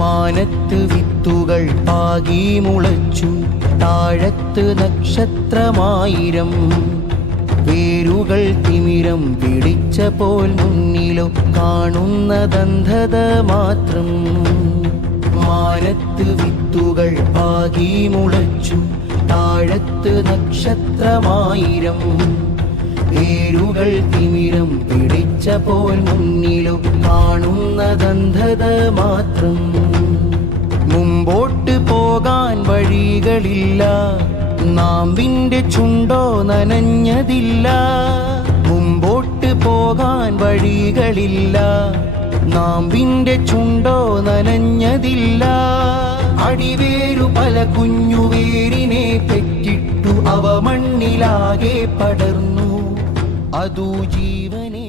മാനത്ത് വിത്തുകൾ പാകി മുളച്ചു, താഴത്ത് നക്ഷത്രമായിരം. വേരുകൾ തിമിരം പിടിച്ച പോൽ മുന്നിലോ കാണുന്നതന്ധത മാത്രം. മാനത്ത് വിത്തുകൾ പാകി മുളച്ചു, താഴത്ത് നക്ഷത്രമായിരം. വേരുകൾ തിമിരം പിടിച്ച പോൽ മുന്നിലോ കാണുന്നതന്ധത മാത്രം. മുമ്പോട്ട് പോകാൻ വഴികളില്ല, നാമ്പിന്റെ ചുണ്ടോ നനഞ്ഞതില്ല. മുമ്പോട്ട് പോകാൻ വഴികളില്ല, നാമ്പിന്റെ ചുണ്ടോ നനഞ്ഞതില്ല. അടിവേരു പല കുഞ്ഞുവേരിനെ പെറ്റിട്ടു അവ മണ്ണിലാകെ പടർന്നു, അതു ജീവനെ